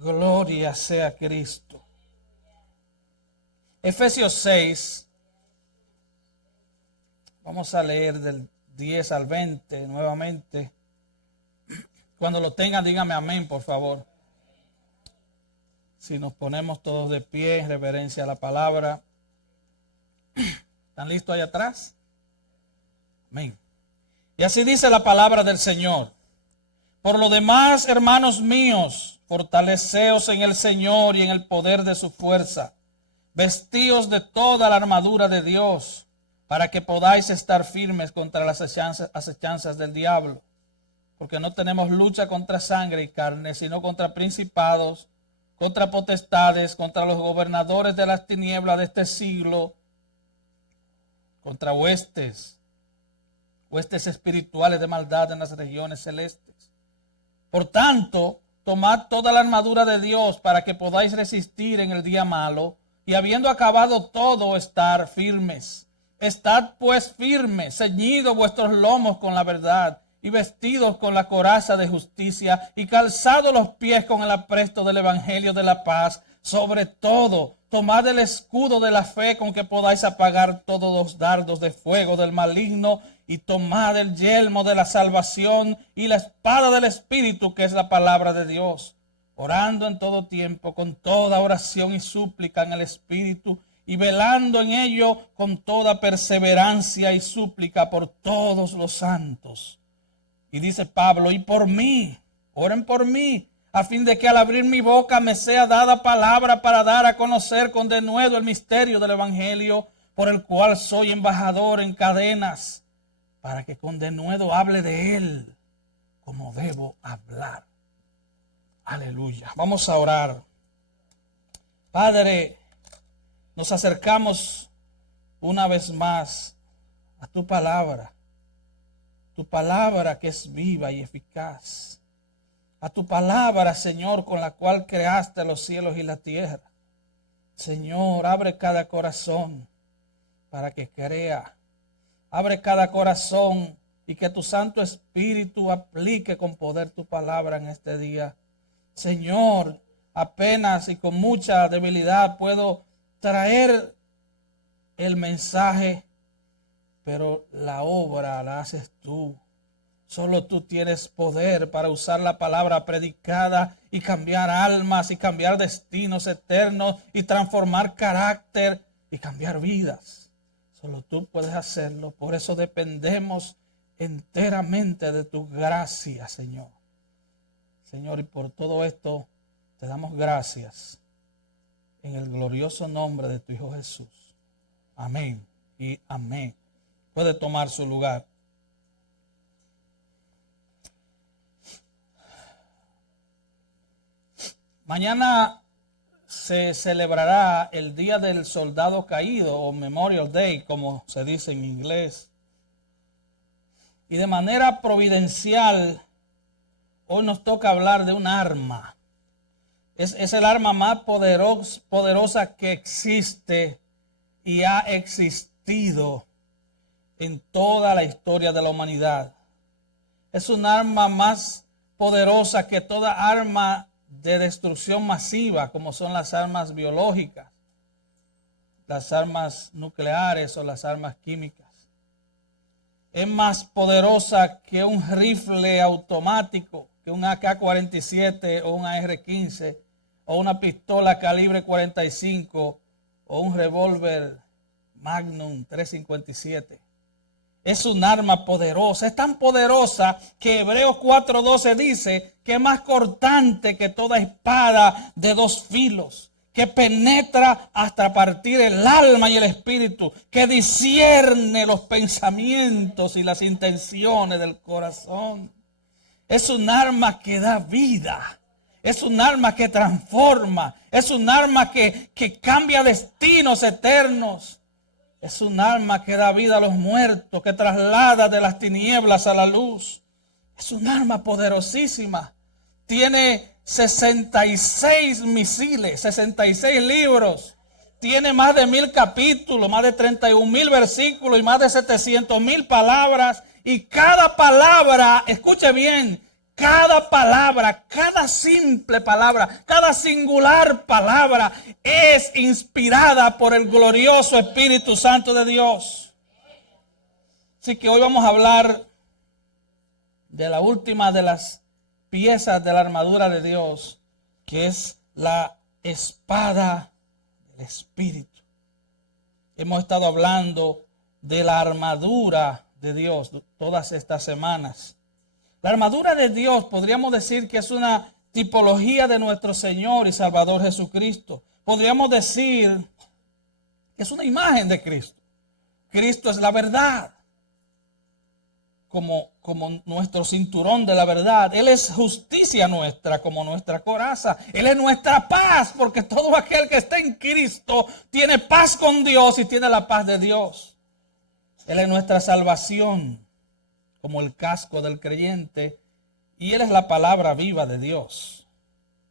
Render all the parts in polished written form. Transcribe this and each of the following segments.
Gloria sea Cristo. Efesios 6. Vamos a leer del 10 al 20 nuevamente. Cuando lo tengan, dígame amén, por favor. Si nos ponemos todos de pie en reverencia a la palabra. ¿Están listos ahí atrás? Amén. Y así dice la palabra del Señor. Por lo demás, hermanos míos, fortaleceos en el Señor y en el poder de su fuerza. Vestíos de toda la armadura de Dios, para que podáis estar firmes contra las acechanzas del diablo. Porque no tenemos lucha contra sangre y carne, sino contra principados, contra potestades, contra los gobernadores de las tinieblas de este siglo, contra huestes espirituales de maldad en las regiones celestes. Por tanto, tomad toda la armadura de Dios para que podáis resistir en el día malo, y habiendo acabado todo, estar firmes. Estad pues firmes, ceñidos vuestros lomos con la verdad, y vestidos con la coraza de justicia, y calzados los pies con el apresto del evangelio de la paz. Sobre todo, tomad el escudo de la fe con que podáis apagar todos los dardos de fuego del maligno, y tomad el yelmo de la salvación y la espada del Espíritu, que es la palabra de Dios, orando en todo tiempo con toda oración y súplica en el Espíritu, y velando en ello con toda perseverancia y súplica por todos los santos. Y dice Pablo, y por mí, oren por mí, a fin de que al abrir mi boca me sea dada palabra para dar a conocer con denuedo el misterio del Evangelio, por el cual soy embajador en cadenas, para que con denuedo hable de él como debo hablar. Aleluya. Vamos a orar. Padre, nos acercamos una vez más a tu palabra que es viva y eficaz, a tu palabra, Señor, con la cual creaste los cielos y la tierra. Señor, abre cada corazón para que crea. Abre cada corazón y que tu Santo Espíritu aplique con poder tu palabra en este día. Señor, apenas y con mucha debilidad puedo traer el mensaje, pero la obra la haces tú. Solo tú tienes poder para usar la palabra predicada y cambiar almas y cambiar destinos eternos y transformar carácter y cambiar vidas. Solo tú puedes hacerlo. Por eso dependemos enteramente de tu gracia, Señor. Señor, y por todo esto te damos gracias en el glorioso nombre de tu Hijo Jesús. Amén y amén. Puede tomar su lugar. Mañana se celebrará el Día del Soldado Caído, o Memorial Day, como se dice en inglés. Y de manera providencial, hoy nos toca hablar de un arma. Es el arma más poderosa que existe y ha existido en toda la historia de la humanidad. Es un arma más poderosa que toda arma de destrucción masiva, como son las armas biológicas, las armas nucleares o las armas químicas. Es más poderosa que un rifle automático, que un AK-47 o un AR-15, o una pistola calibre 45 o un revólver Magnum 357. Es un arma poderosa, es tan poderosa que Hebreos 4:12 dice que es más cortante que toda espada de dos filos, que penetra hasta partir el alma y el espíritu, que discierne los pensamientos y las intenciones del corazón. Es un arma que da vida, es un arma que transforma, es un arma que cambia destinos eternos. Es un arma que da vida a los muertos, que traslada de las tinieblas a la luz. Es un arma poderosísima. Tiene 66 misiles, 66 libros. Tiene más de 1000 capítulos, más de 31,000 versículos y más de 700,000 palabras. Y cada palabra, escuche bien, cada palabra, cada simple palabra, cada singular palabra es inspirada por el glorioso Espíritu Santo de Dios. Así que hoy vamos a hablar de la última de las piezas de la armadura de Dios, que es la espada del Espíritu. Hemos estado hablando de la armadura de Dios todas estas semanas. La armadura de Dios podríamos decir que es una tipología de nuestro Señor y Salvador Jesucristo. Podríamos decir que es una imagen de Cristo. Cristo es la verdad, como nuestro cinturón de la verdad. Él es justicia nuestra, como nuestra coraza. Él es nuestra paz, porque todo aquel que está en Cristo tiene paz con Dios y tiene la paz de Dios. Él es nuestra salvación, como el casco del creyente, y Él es la palabra viva de Dios.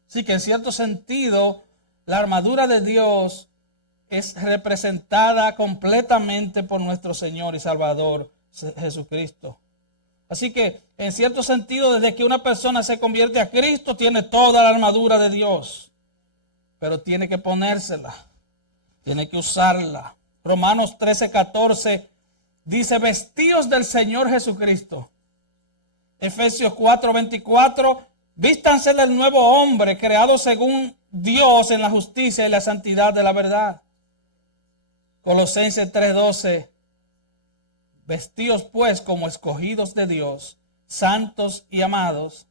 Así que en cierto sentido, la armadura de Dios es representada completamente por nuestro Señor y Salvador Jesucristo. Así que en cierto sentido, desde que una persona se convierte a Cristo, tiene toda la armadura de Dios, pero tiene que ponérsela, tiene que usarla. Romanos 13:14 dice: vestíos del Señor Jesucristo. Efesios 4:24, vístanse del nuevo hombre, creado según Dios en la justicia y la santidad de la verdad. Colosenses 3:12, vestíos pues como escogidos de Dios, santos y amados.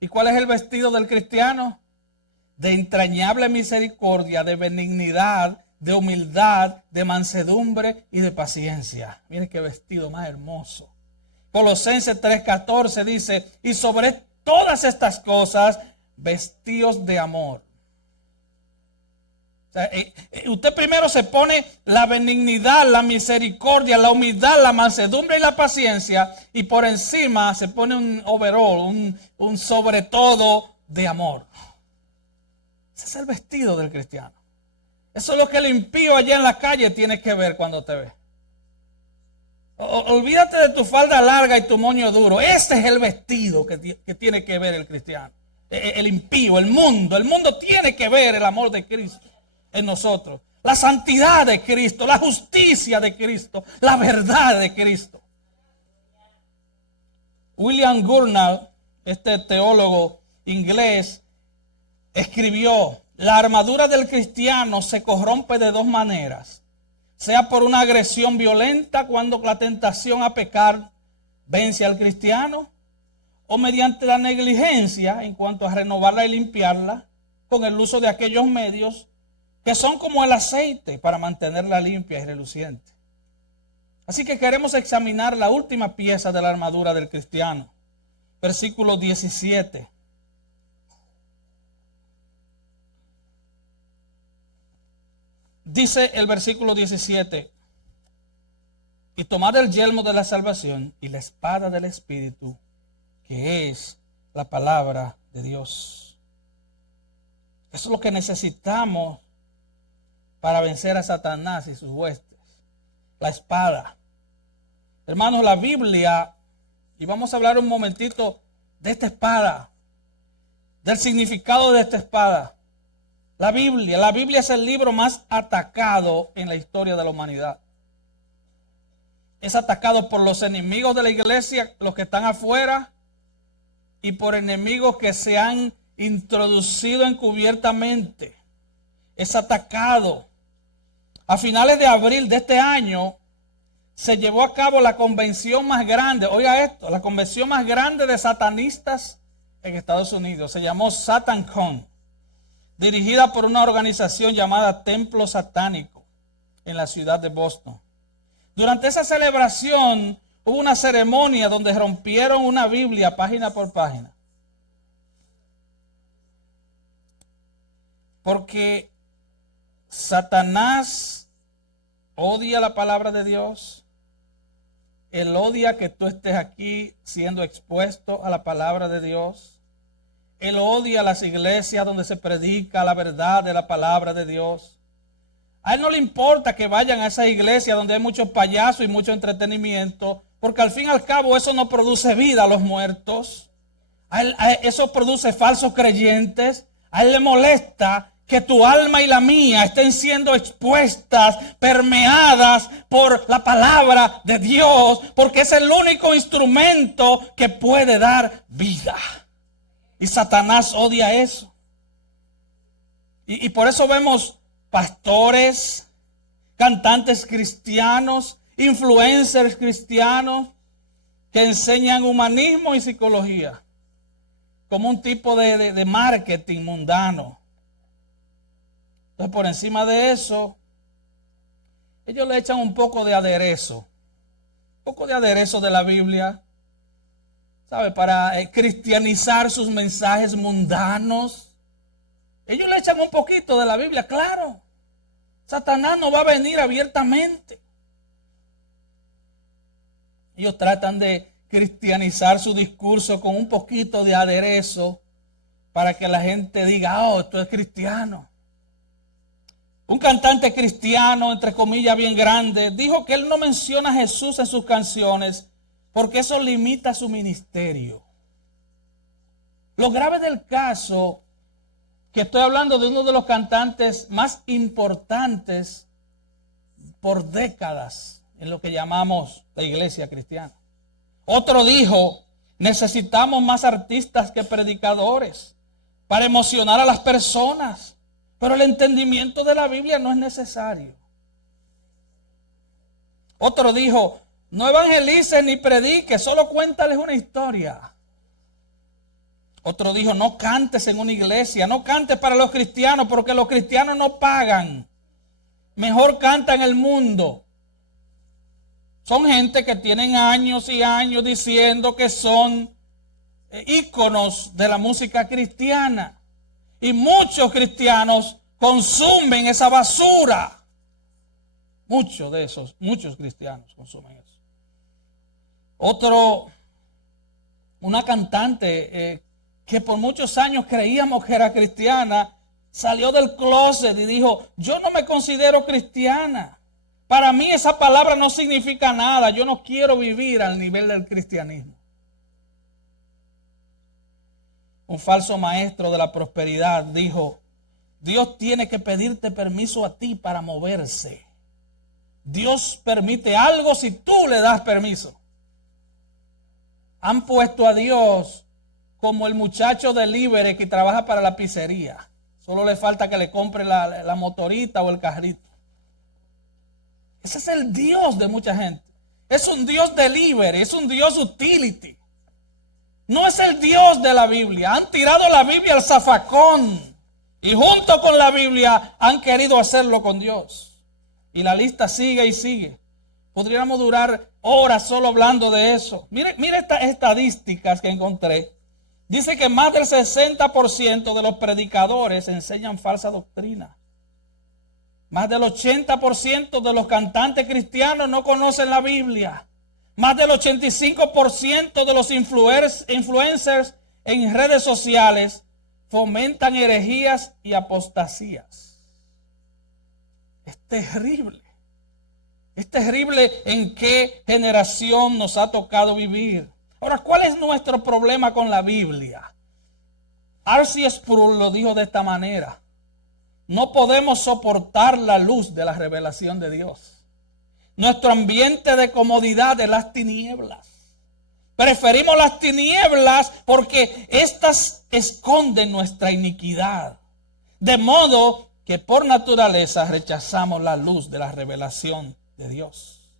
¿Y cuál es el vestido del cristiano? De entrañable misericordia, de benignidad, de humildad, de mansedumbre y de paciencia. Miren qué vestido más hermoso. Colosenses 3:14 dice: y sobre todas estas cosas, vestíos de amor. O sea, usted primero se pone la benignidad, la misericordia, la humildad, la mansedumbre y la paciencia, y por encima se pone un overall, un sobre todo de amor. Ese es el vestido del cristiano. Eso es lo que el impío allá en la calle tiene que ver cuando te ve. Olvídate de tu falda larga y tu moño duro. Ese es el vestido que tiene que ver el cristiano. El impío, el mundo tiene que ver el amor de Cristo en nosotros. La santidad de Cristo, la justicia de Cristo, la verdad de Cristo. William Gurnall, este teólogo inglés, escribió: la armadura del cristiano se corrompe de dos maneras, sea por una agresión violenta cuando la tentación a pecar vence al cristiano, o mediante la negligencia en cuanto a renovarla y limpiarla con el uso de aquellos medios que son como el aceite para mantenerla limpia y reluciente. Así que queremos examinar la última pieza de la armadura del cristiano. Versículo 17. Dice el versículo 17: y tomad el yelmo de la salvación y la espada del Espíritu, que es la palabra de Dios. Eso es lo que necesitamos para vencer a Satanás y sus huestes. La espada. Hermanos, la Biblia, y vamos a hablar un momentito de esta espada, del significado de esta espada. La Biblia es el libro más atacado en la historia de la humanidad. Es atacado por los enemigos de la iglesia, los que están afuera, y por enemigos que se han introducido encubiertamente. Es atacado. A finales de abril de este año se llevó a cabo la convención más grande, oiga esto, la convención más grande de satanistas en Estados Unidos. Se llamó SatanCon, dirigida por una organización llamada Templo Satánico en la ciudad de Boston. Durante esa celebración hubo una ceremonia donde rompieron una Biblia página por página. Porque Satanás odia la palabra de Dios. Él odia que tú estés aquí siendo expuesto a la palabra de Dios. Él odia las iglesias donde se predica la verdad de la palabra de Dios. A él no le importa que vayan a esa iglesia donde hay muchos payasos y mucho entretenimiento, porque al fin y al cabo eso no produce vida a los muertos. Eso produce falsos creyentes. A él le molesta que tu alma y la mía estén siendo expuestas, permeadas por la palabra de Dios, porque es el único instrumento que puede dar vida. Y Satanás odia eso. Y por eso vemos pastores, cantantes cristianos, influencers cristianos que enseñan humanismo y psicología como un tipo de marketing mundano. Entonces, por encima de eso, ellos le echan un poco de aderezo de la Biblia, ¿sabe? Para cristianizar sus mensajes mundanos. Ellos le echan un poquito de la Biblia, claro. Satanás no va a venir abiertamente. Ellos tratan de cristianizar su discurso con un poquito de aderezo para que la gente diga, oh, esto es cristiano. Un cantante cristiano, entre comillas, bien grande, dijo que él no menciona a Jesús en sus canciones porque eso limita su ministerio. Lo grave del caso, que estoy hablando de uno de los cantantes más importantes por décadas en lo que llamamos la iglesia cristiana. Otro dijo, necesitamos más artistas que predicadores para emocionar a las personas, pero el entendimiento de la Biblia no es necesario. Otro dijo, no evangelices ni prediques, solo cuéntales una historia. Otro dijo, no cantes en una iglesia, no cantes para los cristianos, porque los cristianos no pagan. Mejor canta en el mundo. Son gente que tienen años y años diciendo que son íconos de la música cristiana. Y muchos cristianos consumen esa basura. Muchos cristianos consumen eso. Una cantante que por muchos años creíamos que era cristiana, salió del closet y dijo, yo no me considero cristiana. Para mí esa palabra no significa nada. Yo no quiero vivir al nivel del cristianismo. Un falso maestro de la prosperidad dijo, Dios tiene que pedirte permiso a ti para moverse. Dios permite algo si tú le das permiso. Han puesto a Dios como el muchacho delivery que trabaja para la pizzería. Solo le falta que le compre la motorita o el carrito. Ese es el Dios de mucha gente. Es un Dios delivery, es un Dios utility. No es el Dios de la Biblia. Han tirado la Biblia al zafacón. Y junto con la Biblia han querido hacerlo con Dios. Y la lista sigue y sigue. Podríamos durar horas solo hablando de eso. Mire estas estadísticas que encontré. Dice que más del 60% de los predicadores enseñan falsa doctrina. Más del 80% de los cantantes cristianos no conocen la Biblia. Más del 85% de los influencers en redes sociales fomentan herejías y apostasías. Es terrible. Es terrible en qué generación nos ha tocado vivir. Ahora, ¿cuál es nuestro problema con la Biblia? R.C. Sproul lo dijo de esta manera. No podemos soportar la luz de la revelación de Dios. Nuestro ambiente de comodidad es las tinieblas. Preferimos las tinieblas porque éstas esconden nuestra iniquidad. De modo que por naturaleza rechazamos la luz de la revelación de Dios.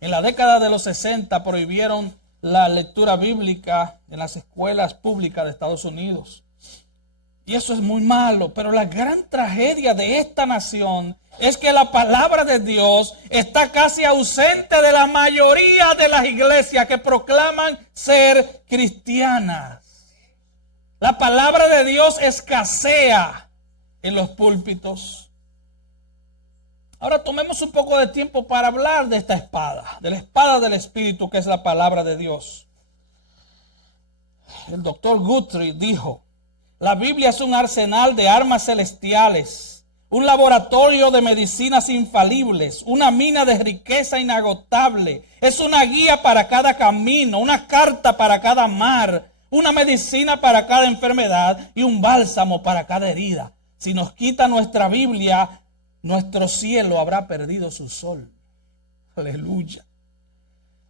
En la década de los 60 prohibieron la lectura bíblica en las escuelas públicas de Estados Unidos. Y eso es muy malo, pero la gran tragedia de esta nación es que la palabra de Dios está casi ausente de la mayoría de las iglesias que proclaman ser cristianas. La palabra de Dios escasea en los púlpitos. Ahora tomemos un poco de tiempo para hablar de esta espada, de la espada del Espíritu, que es la palabra de Dios. El doctor Guthrie dijo, la Biblia es un arsenal de armas celestiales, un laboratorio de medicinas infalibles, una mina de riqueza inagotable. Es una guía para cada camino, una carta para cada mar, una medicina para cada enfermedad y un bálsamo para cada herida. Si nos quita nuestra Biblia, nuestro cielo habrá perdido su sol. Aleluya.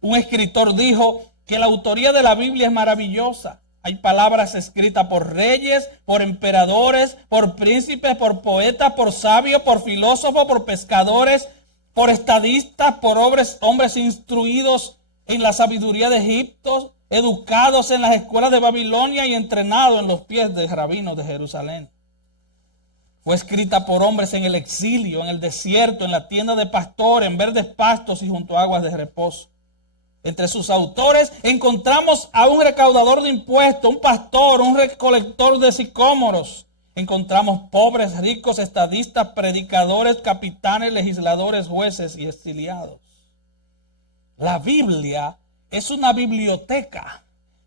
Un escritor dijo que la autoría de la Biblia es maravillosa. Hay palabras escritas por reyes, por emperadores, por príncipes, por poetas, por sabios, por filósofos, por pescadores, por estadistas, por hombres instruidos en la sabiduría de Egipto, educados en las escuelas de Babilonia y entrenados en los pies de rabinos de Jerusalén. Fue escrita por hombres en el exilio, en el desierto, en la tienda de pastor, en verdes pastos y junto a aguas de reposo. Entre sus autores encontramos a un recaudador de impuestos, un pastor, un recolector de sicómoros. Encontramos pobres, ricos, estadistas, predicadores, capitanes, legisladores, jueces y exiliados. La Biblia es una biblioteca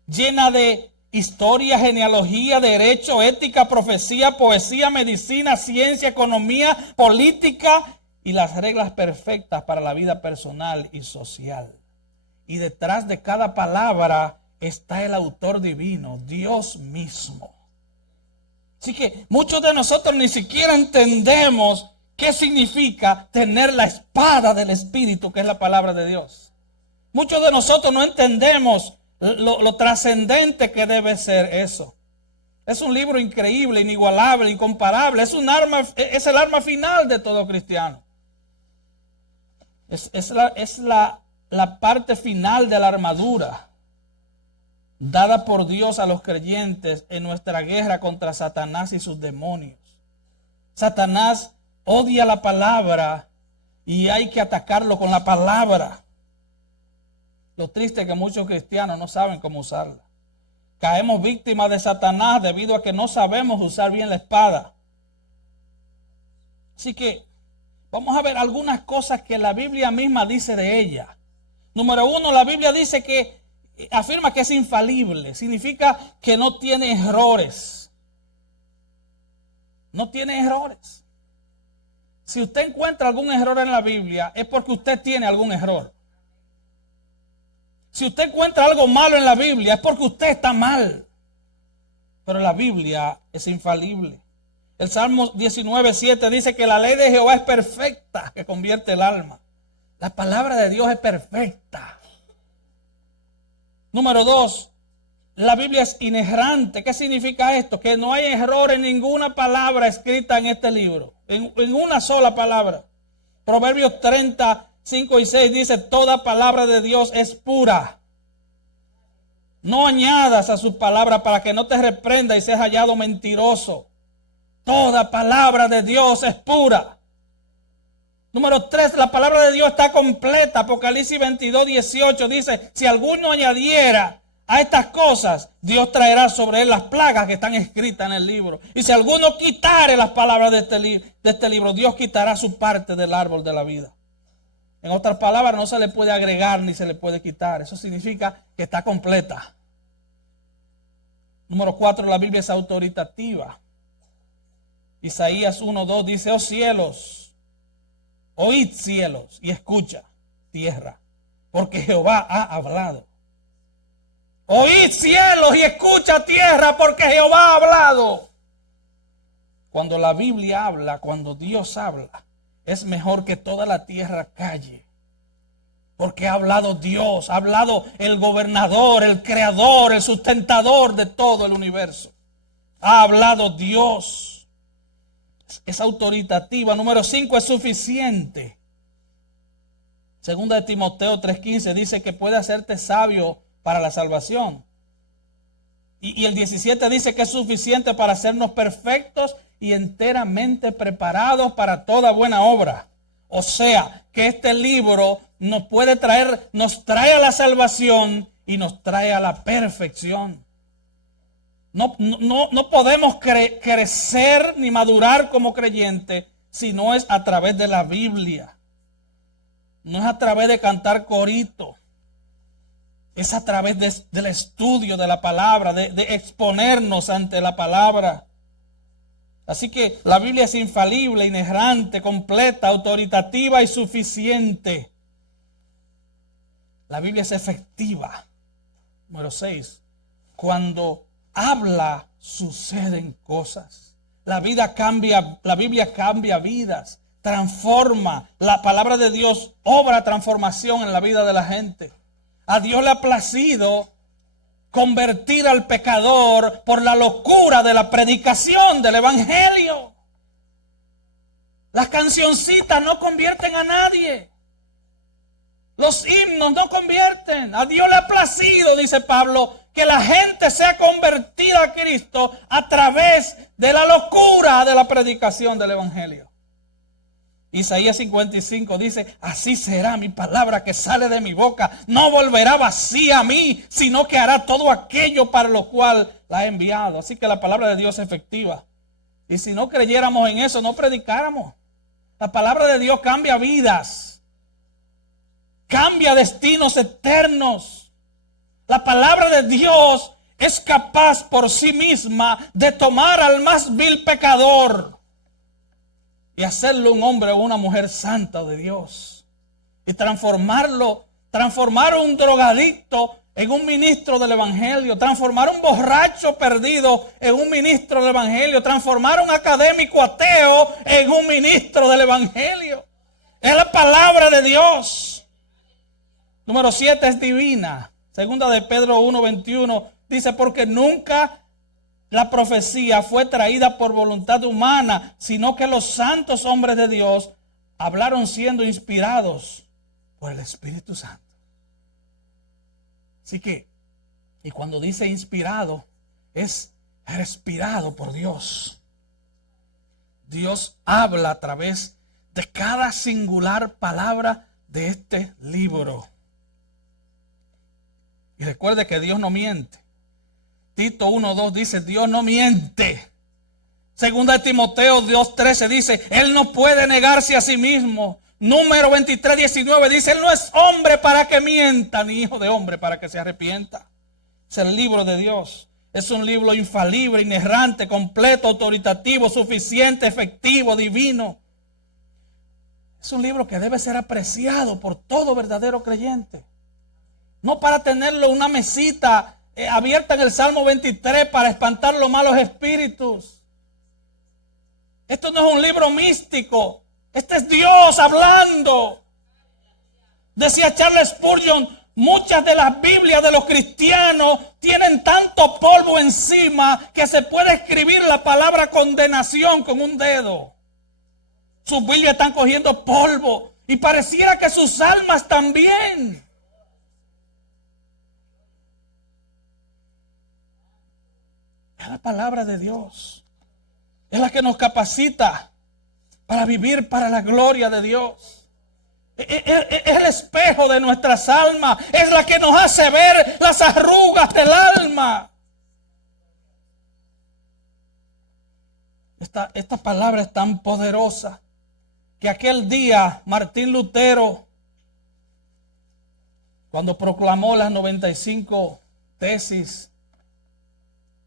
llena de historia, genealogía, derecho, ética, profecía, poesía, medicina, ciencia, economía, política y las reglas perfectas para la vida personal y social. Y detrás de cada palabra está el autor divino, Dios mismo. Así que muchos de nosotros ni siquiera entendemos qué significa tener la espada del Espíritu, que es la palabra de Dios. Muchos de nosotros no entendemos lo trascendente que debe ser eso. Es un libro increíble, inigualable, incomparable. Es es el arma final de todo cristiano. Es la parte final de la armadura dada por Dios a los creyentes en nuestra guerra contra Satanás y sus demonios. Satanás odia la palabra y hay que atacarlo con la palabra. Lo triste es que muchos cristianos no saben cómo usarla. Caemos víctimas de Satanás debido a que no sabemos usar bien la espada. Así que vamos a ver algunas cosas que la Biblia misma dice de ella. Número uno, la Biblia dice afirma que es infalible. Significa que no tiene errores. No tiene errores. Si usted encuentra algún error en la Biblia, es porque usted tiene algún error. Si usted encuentra algo malo en la Biblia, es porque usted está mal. Pero la Biblia es infalible. El Salmo 19:7 dice que la ley de Jehová es perfecta, que convierte el alma. La palabra de Dios es perfecta. Número 2, la Biblia es inerrante. ¿Qué significa esto? Que no hay error en ninguna palabra escrita en este libro. En una sola palabra. Proverbios 30:5-6 dice, toda palabra de Dios es pura. No añadas a sus palabras para que no te reprenda y seas hallado mentiroso. Toda palabra de Dios es pura. Número 3, la palabra de Dios está completa. Apocalipsis 22:18 dice, si alguno añadiera a estas cosas, Dios traerá sobre él las plagas que están escritas en el libro. Y si alguno quitare las palabras de este libro, Dios quitará su parte del árbol de la vida. En otras palabras, no se le puede agregar ni se le puede quitar. Eso significa que está completa. Número 4, la Biblia es autoritativa. Isaías 1:2 dice, oh cielos, oíd cielos y escucha tierra, porque Jehová ha hablado. Oíd cielos y escucha tierra, porque Jehová ha hablado. Cuando la Biblia habla, cuando Dios habla, es mejor que toda la tierra calle. Porque ha hablado Dios, ha hablado el gobernador, el creador, el sustentador de todo el universo. Ha hablado Dios. Es autoritativa. Número 5, es suficiente. Segunda de Timoteo 3:15 dice que puede hacerte sabio para la salvación. Y el 17 dice que es suficiente para hacernos perfectos y enteramente preparados para toda buena obra. O sea, que este libro nos trae a la salvación y nos trae a la perfección. No podemos crecer ni madurar como creyente si no es a través de la Biblia. No es a través de cantar corito. Es a través del estudio de la palabra, de exponernos ante la palabra. Así que la Biblia es infalible, inerrante, completa, autoritativa y suficiente. La Biblia es efectiva. Número 6. Cuando habla, suceden cosas. La Biblia cambia vidas, transforma. La palabra de Dios obra transformación en la vida de la gente. A Dios le ha placido convertir al pecador por la locura de la predicación del evangelio. Las cancioncitas no convierten a nadie. Los himnos no convierten. A Dios le ha placido, dice Pablo, que la gente sea convertida a Cristo a través de la locura de la predicación del evangelio. Isaías 55 dice: así será mi palabra que sale de mi boca. No volverá vacía a mí, sino que hará todo aquello para lo cual la he enviado. Así que la palabra de Dios es efectiva. Y si no creyéramos en eso, no predicáramos. La palabra de Dios cambia vidas. Cambia destinos eternos. La palabra de Dios es capaz por sí misma de tomar al más vil pecador y hacerlo un hombre o una mujer santa de Dios. Y transformar un drogadicto en un ministro del evangelio. Transformar un borracho perdido en un ministro del evangelio. Transformar un académico ateo en un ministro del evangelio. Es la palabra de Dios. Número 7 es divina. Segunda de Pedro 1:21 dice: porque nunca la profecía fue traída por voluntad humana, sino que los santos hombres de Dios hablaron siendo inspirados por el Espíritu Santo. Así que, y cuando dice inspirado, es respirado por Dios. Dios habla a través de cada singular palabra de este libro. Y recuerde que Dios no miente. Tito 1:2 dice: Dios no miente. Segunda de Timoteo 2:13 dice: Él no puede negarse a sí mismo. Número 23:19 dice: Él no es hombre para que mienta, ni hijo de hombre para que se arrepienta. Es el libro de Dios. Es un libro infalible, inerrante, completo, autoritativo, suficiente, efectivo, divino. Es un libro que debe ser apreciado por todo verdadero creyente. No para tenerlo en una mesita abierta en el Salmo 23 para espantar los malos espíritus. Esto no es un libro místico. Este es Dios hablando. Decía Charles Spurgeon: muchas de las Biblias de los cristianos tienen tanto polvo encima que se puede escribir la palabra condenación con un dedo. Sus Biblias están cogiendo polvo y pareciera que sus almas también. Es la palabra de Dios. Es la que nos capacita para vivir para la gloria de Dios. Es el espejo de nuestras almas. Es la que nos hace ver las arrugas del alma. Esta palabra es tan poderosa que aquel día Martín Lutero, cuando proclamó las 95 tesis,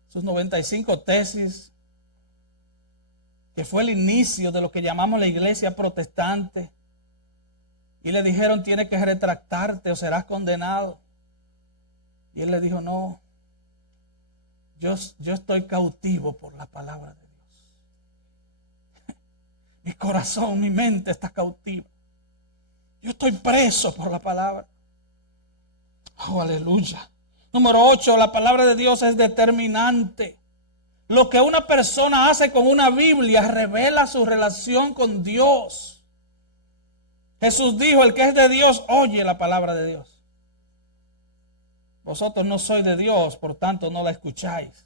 sus 95 tesis, que fue el inicio de lo que llamamos la iglesia protestante, y le dijeron: tienes que retractarte o serás condenado. Y él le dijo: no, yo estoy cautivo por la palabra de Dios. Mi corazón, mi mente está cautiva. Yo estoy preso por la palabra. Oh, aleluya. Número 8, la palabra de Dios es determinante. Lo que una persona hace con una Biblia revela su relación con Dios. Jesús dijo: el que es de Dios oye la palabra de Dios. Vosotros no sois de Dios, por tanto no la escucháis.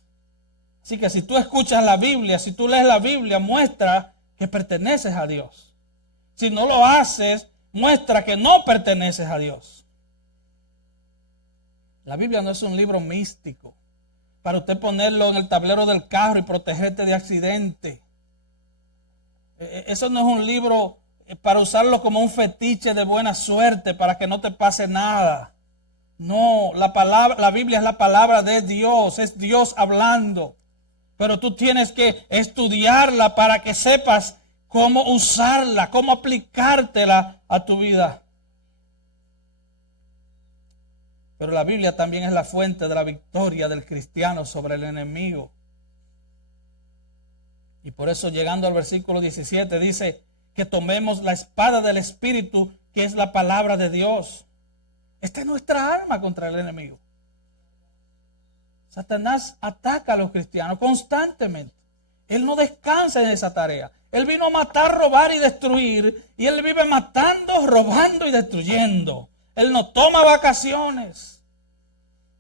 Así que si tú escuchas la Biblia, si tú lees la Biblia, muestra que perteneces a Dios. Si no lo haces, muestra que no perteneces a Dios. La Biblia no es un libro místico para usted ponerlo en el tablero del carro y protegerte de accidentes. Eso no es un libro para usarlo como un fetiche de buena suerte, para que no te pase nada. No, la Biblia es la palabra de Dios, es Dios hablando. pero tú tienes que estudiarla para que sepas cómo usarla, cómo aplicártela a tu vida. Pero la Biblia también es la fuente de la victoria del cristiano sobre el enemigo. Y por eso, llegando al versículo 17, dice que tomemos la espada del Espíritu, que es la palabra de Dios. Esta es nuestra arma contra el enemigo. Satanás ataca a los cristianos constantemente. Él no descansa en esa tarea. Él vino a matar, robar y destruir. Y él vive matando, robando y destruyendo. Él no toma vacaciones.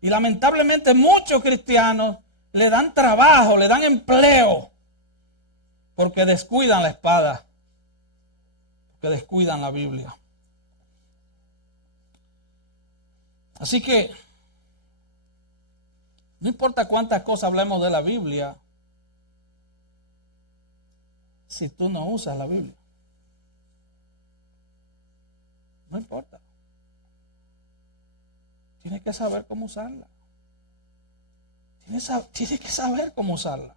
Y lamentablemente muchos cristianos le dan trabajo, le dan empleo, porque descuidan la espada, porque descuidan la Biblia. Así que no importa cuántas cosas hablemos de la Biblia, si tú no usas la Biblia. No importa. Tienes que saber cómo usarla. Tienes que saber cómo usarla.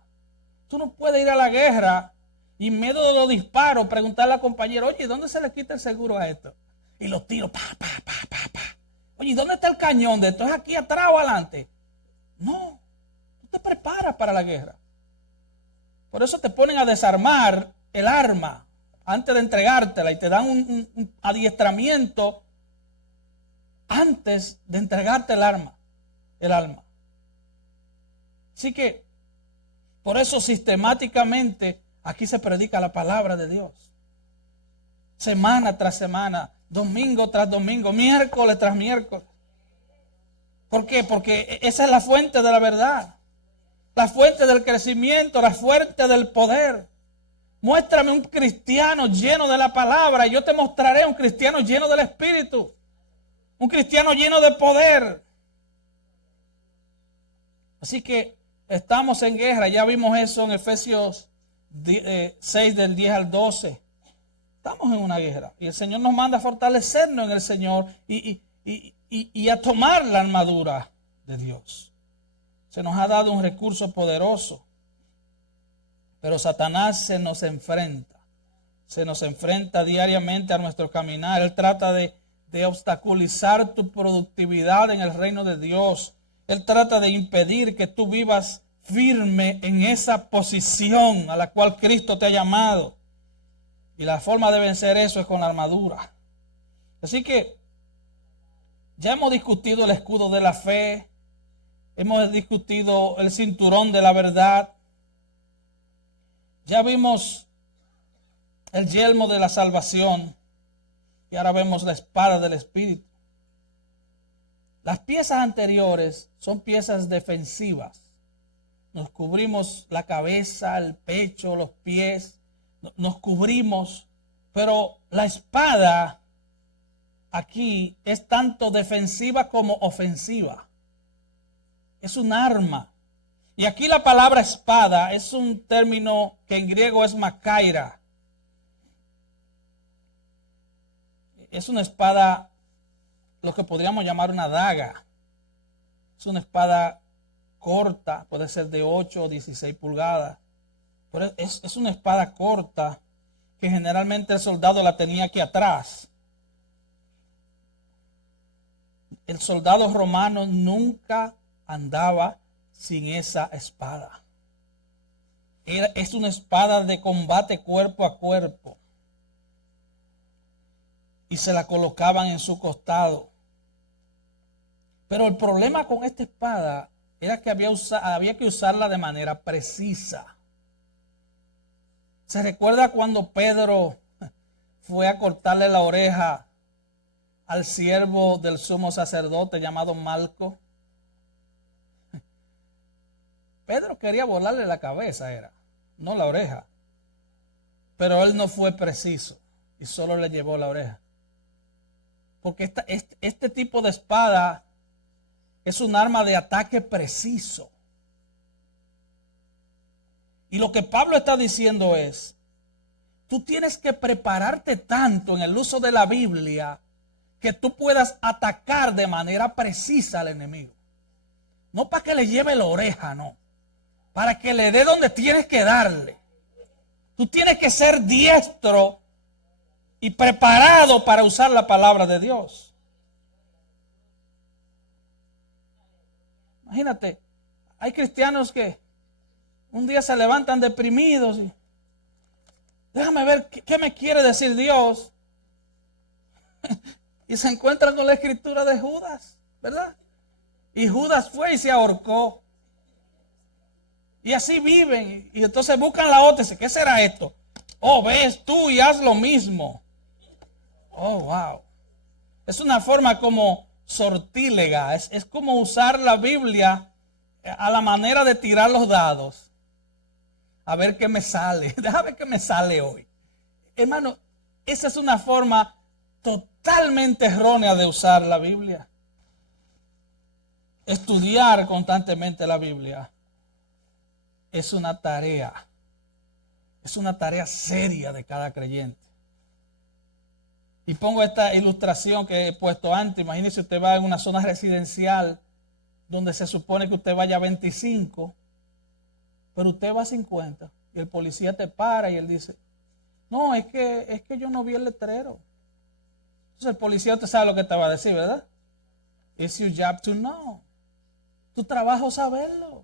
Tú no puedes ir a la guerra y en medio de los disparos preguntarle al compañero, oye, ¿dónde se le quita el seguro a esto? Y los tiros, pa. Oye, ¿dónde está el cañón de esto? ¿Es aquí atrás o adelante? No, tú te preparas para la guerra. Por eso te ponen a desarmar el arma antes de entregártela y te dan un adiestramiento antes de entregarte el arma. Así que, por eso sistemáticamente aquí se predica la palabra de Dios. Semana tras semana, domingo tras domingo, miércoles tras miércoles. ¿Por qué? Porque esa es la fuente de la verdad, la fuente del crecimiento, la fuente del poder. Muéstrame un cristiano lleno de la palabra y yo te mostraré un cristiano lleno del Espíritu, un cristiano lleno de poder. Así que estamos en guerra, ya vimos eso en Efesios 6 del 10 al 12. Estamos en una guerra y el Señor nos manda a fortalecernos en el Señor y a tomar la armadura de Dios. Se nos ha dado un recurso poderoso, pero Satanás se nos enfrenta diariamente a nuestro caminar. Él trata de obstaculizar tu productividad en el reino de Dios. Él trata de impedir que tú vivas firme en esa posición a la cual Cristo te ha llamado. Y la forma de vencer eso es con la armadura. Así que ya hemos discutido el escudo de la fe, hemos discutido el cinturón de la verdad, ya vimos el yelmo de la salvación y ahora vemos la espada del Espíritu. Las piezas anteriores son piezas defensivas. Nos cubrimos la cabeza, el pecho, los pies, nos cubrimos, pero la espada aquí es tanto defensiva como ofensiva. Es un arma. Y aquí la palabra espada es un término que en griego es makaira. Es una espada, lo que podríamos llamar una daga. Es una espada corta, puede ser de 8 o 16 pulgadas. Pero es una espada corta que generalmente el soldado la tenía aquí atrás. El soldado romano nunca andaba sin esa espada. Es una espada de combate cuerpo a cuerpo. Y se la colocaban en su costado. Pero el problema con esta espada era que había que usarla de manera precisa. ¿Se recuerda cuando Pedro fue a cortarle la oreja al siervo del sumo sacerdote llamado Malco? Pedro quería volarle la cabeza, no la oreja. Pero él no fue preciso y solo le llevó la oreja. Porque este tipo de espada es un arma de ataque preciso. Y lo que Pablo está diciendo es, tú tienes que prepararte tanto en el uso de la Biblia que tú puedas atacar de manera precisa al enemigo. No para que le lleve la oreja, no. para que le dé donde tienes que darle. Tú tienes que ser diestro y preparado para usar la palabra de Dios. Imagínate, hay cristianos que un día se levantan deprimidos y déjame ver qué me quiere decir Dios. Y se encuentran con la escritura de Judas, ¿verdad? Y Judas fue y se ahorcó. Y así viven. Y entonces buscan la otra y dicen, ¿qué será esto? Oh, ves tú y haz lo mismo. Oh, wow. Es una forma como sortílega. Es como usar la Biblia a la manera de tirar los dados. A ver qué me sale. Déjame ver qué me sale hoy. Hermano, esa es una forma totalmente errónea de usar la Biblia. Estudiar constantemente la Biblia es una tarea seria de cada creyente. Y pongo esta ilustración que he puesto antes. Imagínese usted va en una zona residencial donde se supone que usted vaya a 25, pero usted va a 50 y el policía te para y él dice, no, es que yo no vi el letrero. Entonces el policía, usted sabe lo que te va a decir, ¿verdad? It's your job to know. Tu trabajo es saberlo.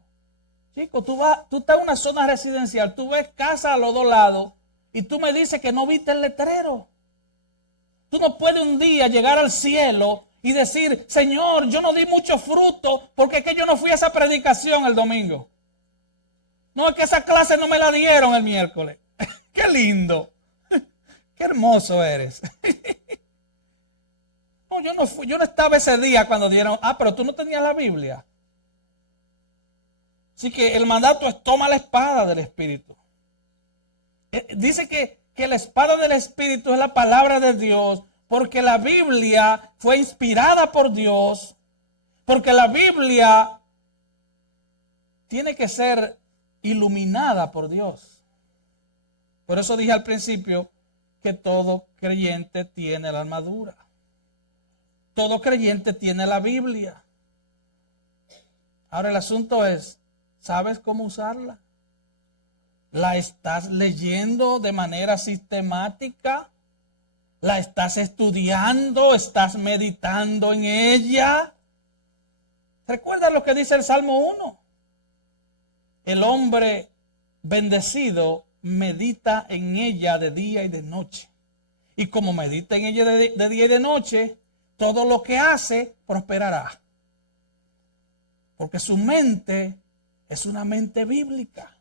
Chico, tú estás en una zona residencial, tú ves casa a los dos lados y tú me dices que no viste el letrero. Tú no puedes un día llegar al cielo y decir, Señor, yo no di mucho fruto porque es que yo no fui a esa predicación el domingo. No, es que esa clase no me la dieron el miércoles. Qué lindo. Qué hermoso eres. No, yo no estaba ese día cuando dieron, pero tú no tenías la Biblia. Así que el mandato es toma la espada del Espíritu. Dice que la espada del Espíritu es la palabra de Dios, porque la Biblia fue inspirada por Dios, porque la Biblia tiene que ser iluminada por Dios. Por eso dije al principio que todo creyente tiene la armadura. Todo creyente tiene la Biblia. Ahora el asunto es, ¿sabes cómo usarla? ¿La estás leyendo de manera sistemática? ¿La estás estudiando? ¿Estás meditando en ella? ¿Recuerda lo que dice el Salmo 1? El hombre bendecido medita en ella de día y de noche. Y como medita en ella de día y de noche, todo lo que hace prosperará. Porque su mente es una mente bíblica.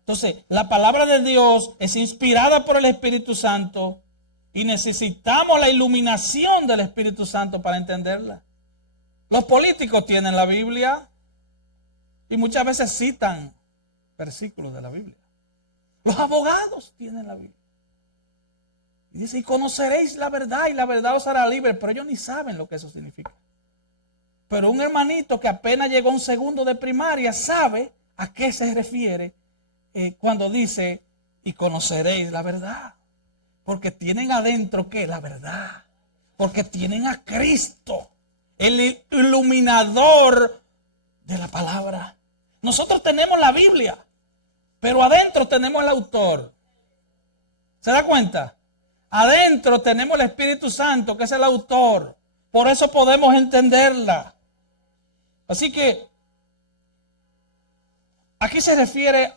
Entonces, la palabra de Dios es inspirada por el Espíritu Santo y necesitamos la iluminación del Espíritu Santo para entenderla. Los políticos tienen la Biblia y muchas veces citan versículos de la Biblia. Los abogados tienen la Biblia. Y dice, y conoceréis la verdad y la verdad os hará libre, pero ellos ni saben lo que eso significa. Pero un hermanito que apenas llegó a un segundo de primaria sabe a qué se refiere cuando dice, y conoceréis la verdad. Porque tienen adentro, ¿qué? La verdad. Porque tienen a Cristo, el iluminador de la palabra. Nosotros tenemos la Biblia, pero adentro tenemos el autor. ¿Se da cuenta? Adentro tenemos el Espíritu Santo, que es el autor. Por eso podemos entenderla. Así que aquí se refiere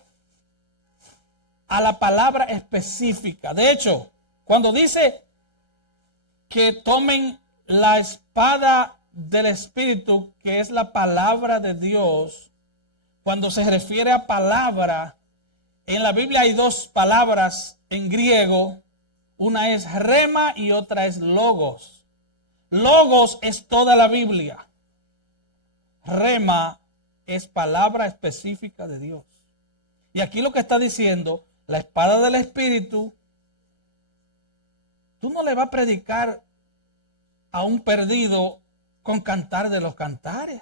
a la palabra específica. De hecho, cuando dice que tomen la espada del Espíritu, que es la palabra de Dios, cuando se refiere a palabra, en la Biblia hay dos palabras en griego. Una es rema y otra es logos. Logos es toda la Biblia. Rema es palabra específica de Dios. Y aquí lo que está diciendo, la espada del Espíritu, tú no le vas a predicar a un perdido con cantar de los cantares.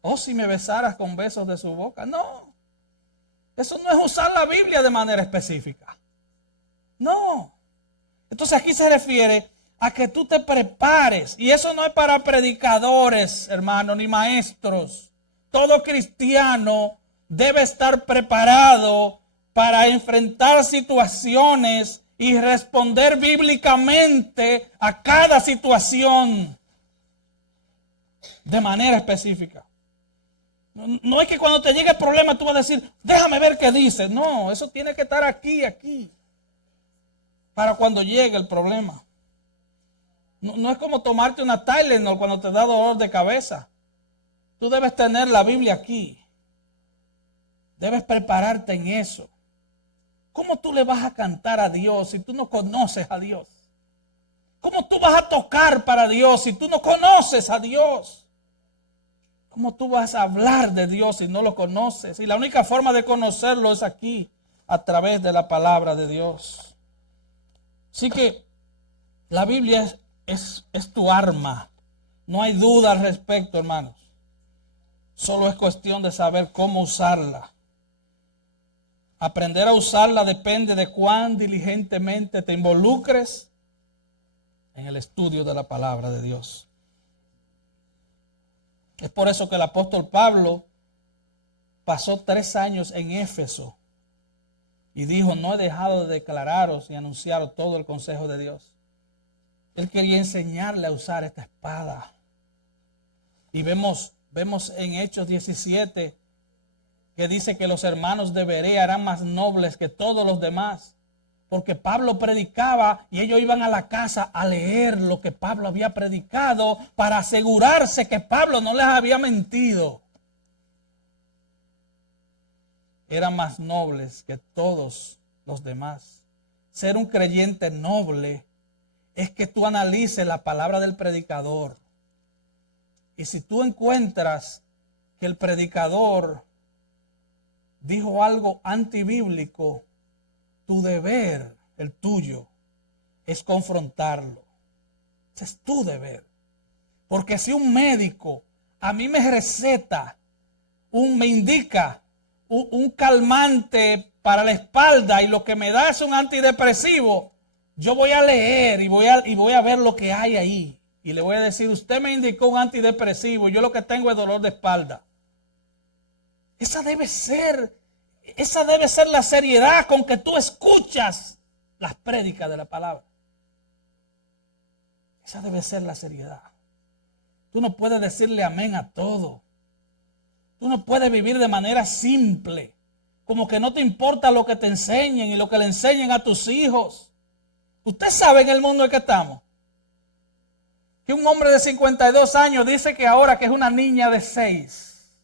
O si me besaras con besos de su boca. No. Eso no es usar la Biblia de manera específica. No. Entonces aquí se refiere a que tú te prepares. Y eso no es para predicadores, hermano, ni maestros. todo cristiano debe estar preparado para enfrentar situaciones y responder bíblicamente a cada situación de manera específica. No es que cuando te llegue el problema tú vas a decir, déjame ver qué dice. No, eso tiene que estar aquí, para cuando llegue el problema. No es como tomarte una Tylenol cuando te da dolor de cabeza. Tú debes tener la Biblia aquí. Debes prepararte en eso. ¿Cómo tú le vas a cantar a Dios si tú no conoces a Dios? ¿Cómo tú vas a tocar para Dios si tú no conoces a Dios? ¿Cómo tú vas a hablar de Dios si no lo conoces? Y la única forma de conocerlo es aquí, a través de la palabra de Dios. Así que la Biblia es tu arma. No hay duda al respecto, hermanos. Solo es cuestión de saber cómo usarla. Aprender a usarla depende de cuán diligentemente te involucres en el estudio de la palabra de Dios. Es por eso que el apóstol Pablo pasó 3 años en Éfeso y dijo, no he dejado de declararos y anunciaros todo el consejo de Dios. Él quería enseñarle a usar esta espada. Y vemos en Hechos 17 que dice que los hermanos de Berea eran más nobles que todos los demás. Porque Pablo predicaba y ellos iban a la casa a leer lo que Pablo había predicado para asegurarse que Pablo no les había mentido. Eran más nobles que todos los demás. Ser un creyente noble es que tú analices la palabra del predicador. Y si tú encuentras que el predicador dijo algo antibíblico, tu deber, el tuyo, es confrontarlo. Ese es tu deber. Porque si un médico a mí me receta, me indica un calmante para la espalda y lo que me da es un antidepresivo, yo voy a leer y voy a ver lo que hay ahí. Y le voy a decir, usted me indicó un antidepresivo y yo lo que tengo es dolor de espalda. Esa debe ser la seriedad con que tú escuchas las prédicas de la palabra. Esa debe ser la seriedad. Tú no puedes decirle amén a todo. Tú no puedes vivir de manera simple, como que no te importa lo que te enseñen y lo que le enseñen a tus hijos. Usted sabe en el mundo en que estamos, que un hombre de 52 años dice que ahora que es una niña de 6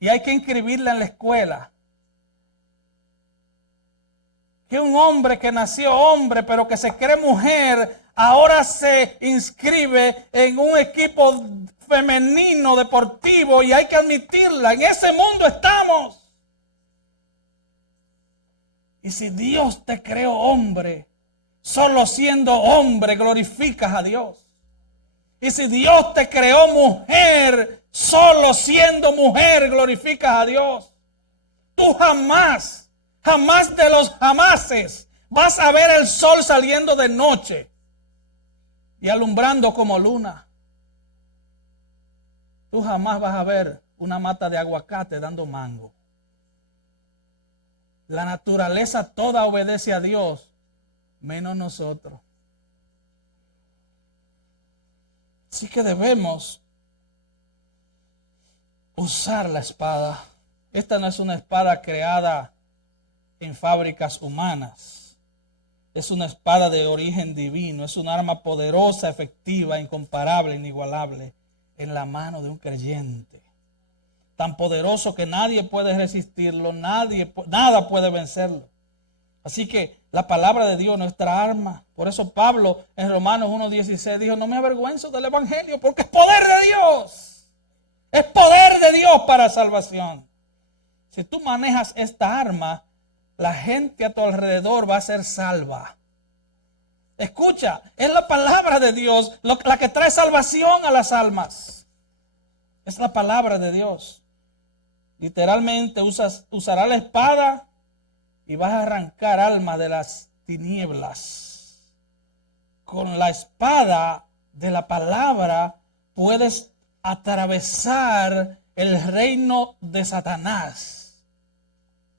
y hay que inscribirla en la escuela. Que un hombre que nació hombre pero que se cree mujer ahora se inscribe en un equipo femenino deportivo y hay que admitirla. En ese mundo estamos. Y si Dios te creó hombre, solo siendo hombre glorificas a Dios. Y si Dios te creó mujer, solo siendo mujer glorificas a Dios. Tú jamás de los jamases vas a ver el sol saliendo de noche y alumbrando como luna. Tú jamás vas a ver una mata de aguacate dando mango. La naturaleza toda obedece a Dios, menos nosotros. Así que debemos usar la espada. Esta no es una espada creada en fábricas humanas. Es una espada de origen divino. Es un arma poderosa, efectiva, incomparable, inigualable en la mano de un creyente. Tan poderoso que nadie puede resistirlo, nada puede vencerlo. Así que la palabra de Dios, nuestra arma. Por eso Pablo en Romanos 1:16 dijo, no me avergüenzo del evangelio porque es poder de Dios. Es poder de Dios para salvación. Si tú manejas esta arma, la gente a tu alrededor va a ser salva. Escucha, es la palabra de Dios la que trae salvación a las almas. Es la palabra de Dios. Literalmente usará la espada y vas a arrancar almas de las tinieblas. Con la espada de la palabra puedes atravesar el reino de Satanás.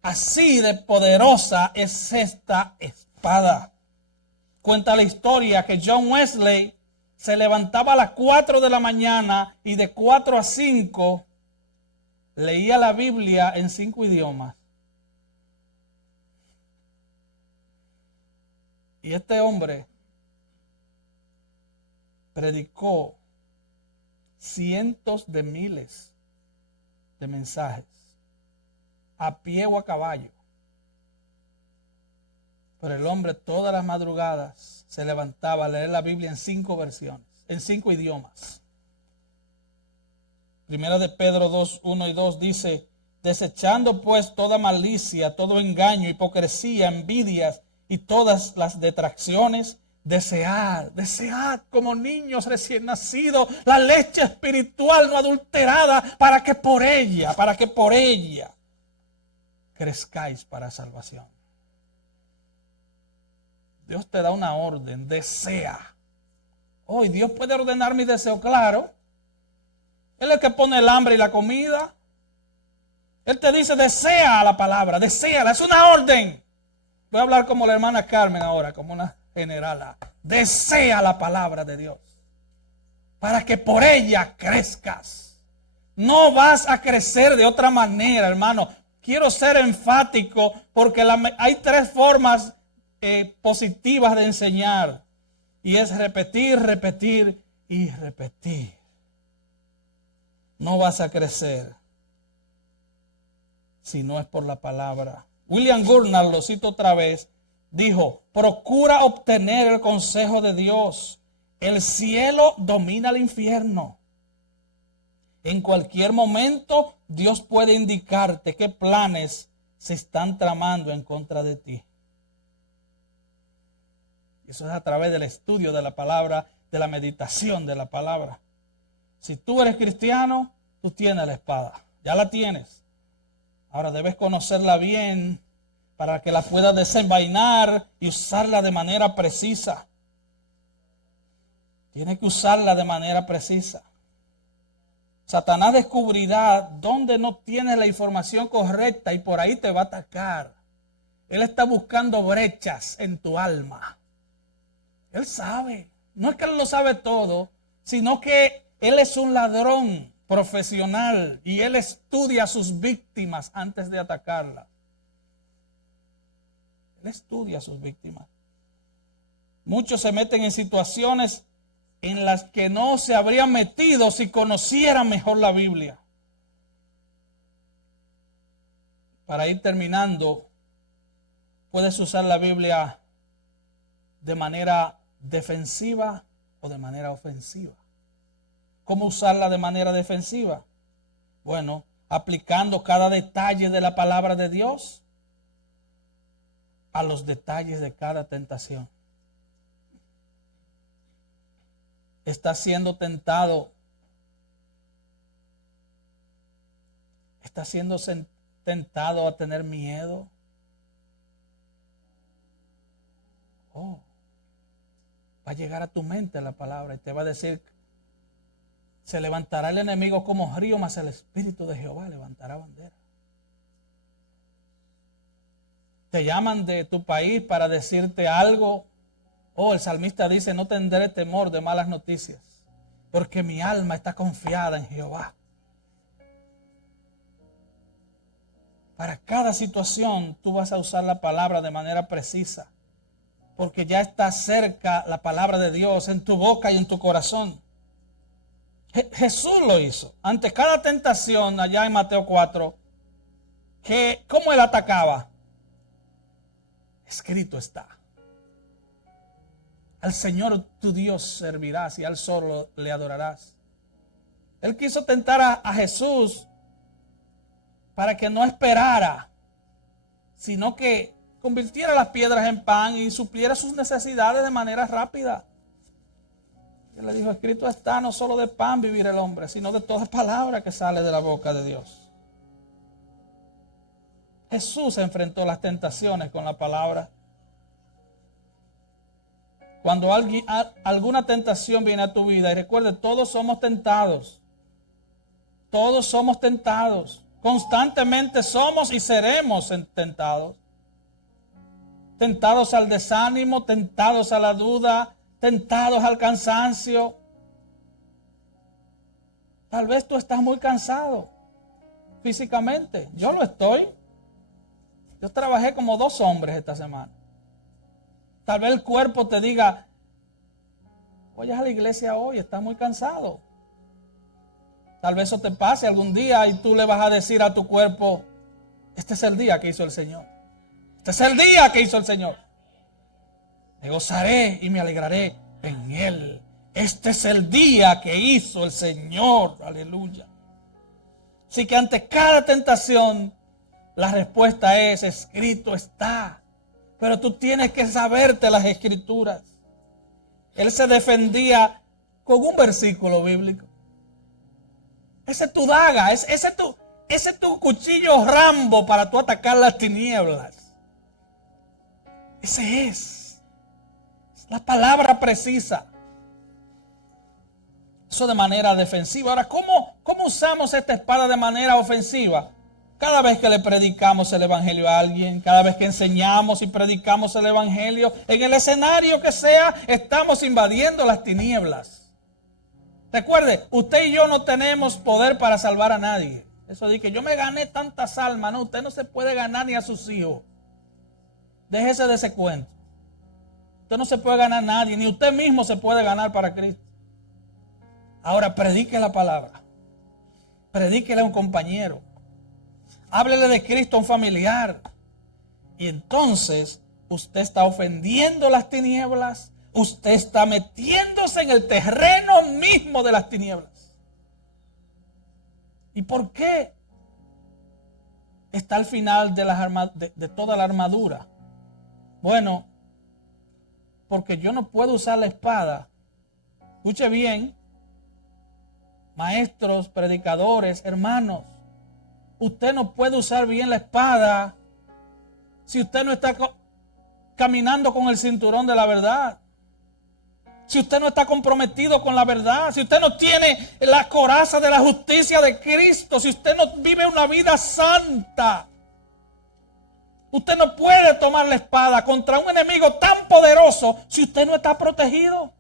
Así de poderosa es esta espada. Cuenta la historia que John Wesley se levantaba a las 4 de la mañana y de 4 a 5 leía la Biblia en 5 idiomas. Y este hombre predicó cientos de miles de mensajes, a pie o a caballo. Pero el hombre todas las madrugadas se levantaba a leer la Biblia en 5 versiones, en 5 idiomas. Primera de Pedro 2, 1 y 2 dice: desechando pues toda malicia, todo engaño, hipocresía, envidias y todas las detracciones, desead como niños recién nacidos la leche espiritual no adulterada, para que por ella crezcáis para salvación. Dios te da una orden, desea. Hoy Dios puede ordenar mi deseo, claro. Él es el que pone el hambre y la comida. Él te dice, desea la palabra, deséala, es una orden. Voy a hablar como la hermana Carmen ahora, como una generala. Desea la palabra de Dios, para que por ella crezcas. No vas a crecer de otra manera, hermano. Quiero ser enfático porque hay 3 formas positivas de enseñar. Y es repetir, repetir y repetir. No vas a crecer si no es por la palabra. William Gurnall, lo cito otra vez, dijo: procura obtener el consejo de Dios. El cielo domina el infierno. En cualquier momento Dios puede indicarte qué planes se están tramando en contra de ti. Eso es a través del estudio de la palabra, de la meditación de la palabra. Si tú eres cristiano, tú tienes la espada. Ya la tienes. Ahora debes conocerla bien para que la puedas desenvainar y usarla de manera precisa. Tienes que usarla de manera precisa. Satanás descubrirá dónde no tienes la información correcta y por ahí te va a atacar. Él está buscando brechas en tu alma. Él sabe. No es que él lo sabe todo, sino que él es un ladrón profesional y él estudia a sus víctimas antes de atacarlas. Él estudia a sus víctimas. Muchos se meten en situaciones en las que no se habrían metido si conocieran mejor la Biblia. Para ir terminando, puedes usar la Biblia de manera defensiva o de manera ofensiva. ¿Cómo usarla de manera defensiva? Bueno, aplicando cada detalle de la palabra de Dios a los detalles de cada tentación. Estás siendo tentado. Estás siendo tentado a tener miedo. Va a llegar a tu mente la palabra y te va a decir: se levantará el enemigo como río, mas el Espíritu de Jehová levantará bandera. Te llaman de tu país para decirte algo. El salmista dice: no tendré temor de malas noticias, porque mi alma está confiada en Jehová. Para cada situación tú vas a usar la palabra de manera precisa, porque ya está cerca la palabra de Dios en tu boca y en tu corazón. Jesús lo hizo. Ante cada tentación, allá en Mateo 4, ¿cómo él atacaba? Escrito está: al Señor tu Dios servirás y al solo le adorarás. Él quiso tentar a Jesús para que no esperara, sino que convirtiera las piedras en pan y supliera sus necesidades de manera rápida. Él le dijo: escrito está, no solo de pan vivir el hombre, sino de toda palabra que sale de la boca de Dios. Jesús enfrentó las tentaciones con la palabra. Cuando alguna tentación viene a tu vida, y recuerde, todos somos tentados. Todos somos tentados. Constantemente somos y seremos tentados. Tentados al desánimo, tentados a la duda, tentados al cansancio. Tal vez tú estás muy cansado físicamente. Yo lo estoy. Yo trabajé como 2 hombres esta semana. Tal vez el cuerpo te diga, vayas a la iglesia hoy, estás muy cansado. Tal vez eso te pase algún día y tú le vas a decir a tu cuerpo, este es el día que hizo el Señor. Este es el día que hizo el Señor. Me gozaré y me alegraré en Él. Este es el día que hizo el Señor. Aleluya. Así que ante cada tentación, la respuesta es, escrito está. Pero tú tienes que saberte las Escrituras. Él se defendía con un versículo bíblico. Ese es tu daga, ese es tu cuchillo Rambo para tú atacar las tinieblas. Ese es la palabra precisa. Eso de manera defensiva. Ahora, ¿cómo usamos esta espada de manera ofensiva? Cada vez que le predicamos el evangelio a alguien, cada vez que enseñamos y predicamos el evangelio, en el escenario que sea, estamos invadiendo las tinieblas. Recuerde, usted y yo no tenemos poder para salvar a nadie. Eso de que yo me gané tantas almas, no, usted no se puede ganar ni a sus hijos. Déjese de ese cuento. Usted no se puede ganar a nadie, ni usted mismo se puede ganar para Cristo. Ahora predique la palabra. Predíquele a un compañero. Háblele de Cristo a un familiar. Y entonces usted está ofendiendo las tinieblas. Usted está metiéndose en el terreno mismo de las tinieblas. ¿Y por qué está al final de toda la armadura? Bueno, porque yo no puedo usar la espada. Escuche bien, maestros, predicadores, hermanos. Usted no puede usar bien la espada si usted no está caminando con el cinturón de la verdad. Si usted no está comprometido con la verdad, si usted no tiene la coraza de la justicia de Cristo, si usted no vive una vida santa, usted no puede tomar la espada contra un enemigo tan poderoso si usted no está protegido.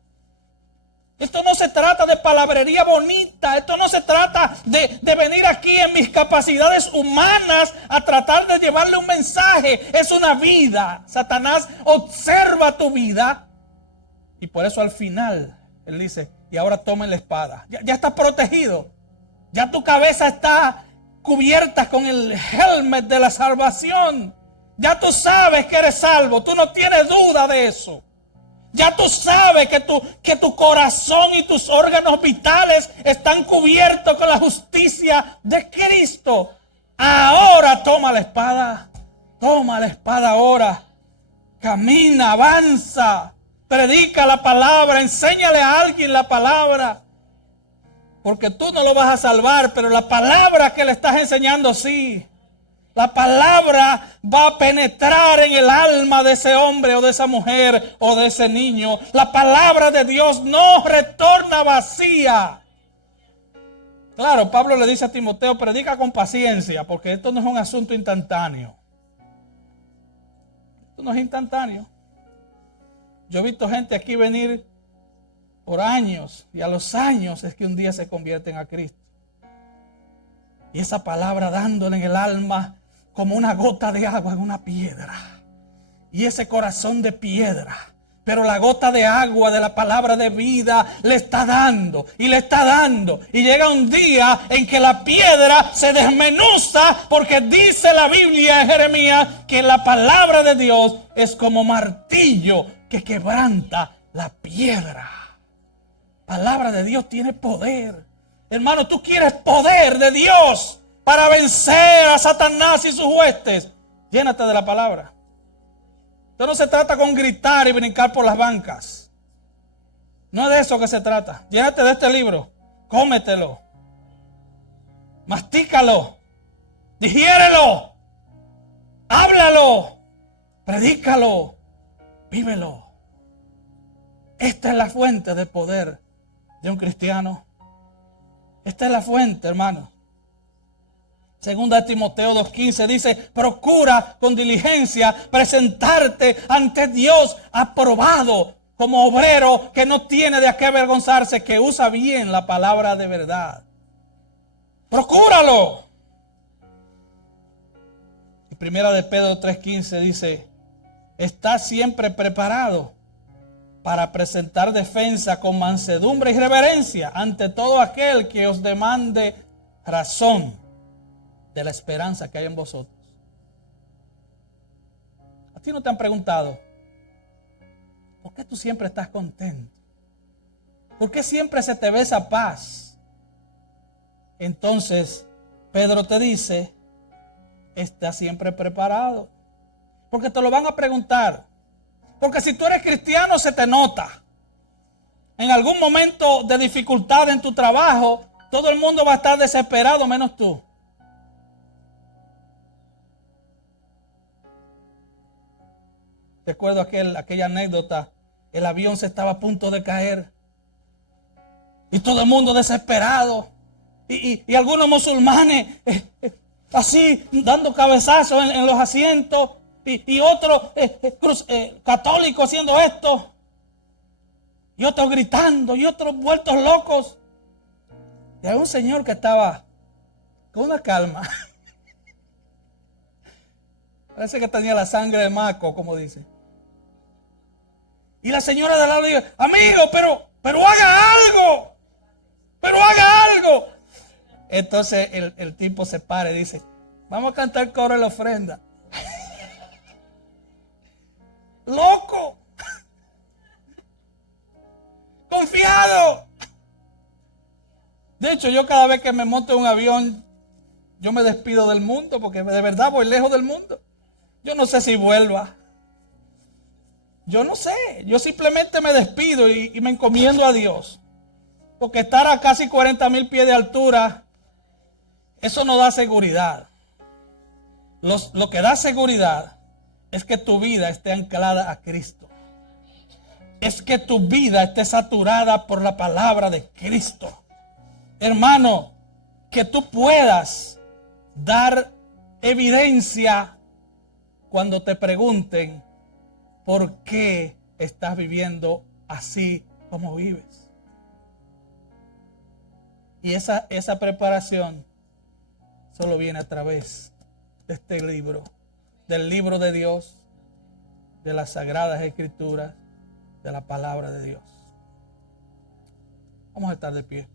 Esto no se trata de palabrería bonita. Esto no se trata de venir aquí en mis capacidades humanas a tratar de llevarle un mensaje. Es una vida. Satanás observa tu vida. Y por eso al final, él dice, y ahora tomen la espada. Ya estás protegido. Ya tu cabeza está cubierta con el helmet de la salvación. Ya tú sabes que eres salvo. Tú no tienes duda de eso. Ya tú sabes que tu corazón y tus órganos vitales están cubiertos con la justicia de Cristo. Ahora toma la espada. Toma la espada ahora. Camina, avanza. Predica la palabra. Enséñale a alguien la palabra. Porque tú no lo vas a salvar, pero la palabra que le estás enseñando sí. La palabra va a penetrar en el alma de ese hombre o de esa mujer o de ese niño. La palabra de Dios no retorna vacía. Claro, Pablo le dice a Timoteo, predica con paciencia, porque esto no es un asunto instantáneo. Esto no es instantáneo. Yo he visto gente aquí venir por años y a los años es que un día se convierten a Cristo. Y esa palabra dándole en el alma como una gota de agua en una piedra. Y ese corazón de piedra. Pero la gota de agua de la palabra de vida le está dando y le está dando. Y llega un día en que la piedra se desmenuza porque dice la Biblia en Jeremías que la palabra de Dios es como martillo que quebranta la piedra. Palabra de Dios tiene poder. Hermano, tú quieres poder de Dios para vencer a Satanás y sus huestes. Llénate de la palabra. Esto no se trata con gritar y brincar por las bancas. No es de eso que se trata. Llénate de este libro. Cómetelo. Mastícalo. Digiérelo. Háblalo. Predícalo. Vívelo. Esta es la fuente de poder de un cristiano. Esta es la fuente, hermano. Segunda de Timoteo 2:15 dice, procura con diligencia presentarte ante Dios aprobado como obrero que no tiene de qué avergonzarse, que usa bien la palabra de verdad. Procúralo. Y Primera de Pedro 3:15 dice, está siempre preparado para presentar defensa con mansedumbre y reverencia ante todo aquel que os demande razón de la esperanza que hay en vosotros. A ti no te han preguntado, ¿por qué tú siempre estás contento? ¿Por qué siempre se te ve esa paz? Entonces, Pedro te dice, está siempre preparado. Porque te lo van a preguntar. Porque si tú eres cristiano, se te nota. En algún momento de dificultad en tu trabajo, todo el mundo va a estar desesperado, menos tú. Recuerdo aquella anécdota, el avión se estaba a punto de caer y todo el mundo desesperado y algunos musulmanes así dando cabezazos en los asientos y otros católicos haciendo esto y otros gritando y otros vueltos locos. Y había un señor que estaba con una calma. Parece que tenía la sangre de maco, como dice. Y la señora de al lado dice, amigo, pero haga algo. Pero haga algo. Entonces el tipo se para y dice, vamos a cantar el coro de la ofrenda. Loco. Confiado. De hecho, yo cada vez que me monto en un avión, yo me despido del mundo, porque de verdad voy lejos del mundo. Yo no sé si vuelva. Yo no sé. Yo simplemente me despido y me encomiendo a Dios. Porque estar a casi 40,000 pies de altura, eso no da seguridad. Lo que da seguridad es que tu vida esté anclada a Cristo. Es que tu vida esté saturada por la palabra de Cristo. Hermano, que tú puedas dar evidencia cuando te pregunten por qué estás viviendo así como vives. Y esa preparación solo viene a través de este libro, del libro de Dios, de las Sagradas Escrituras, de la palabra de Dios. Vamos a estar de pie.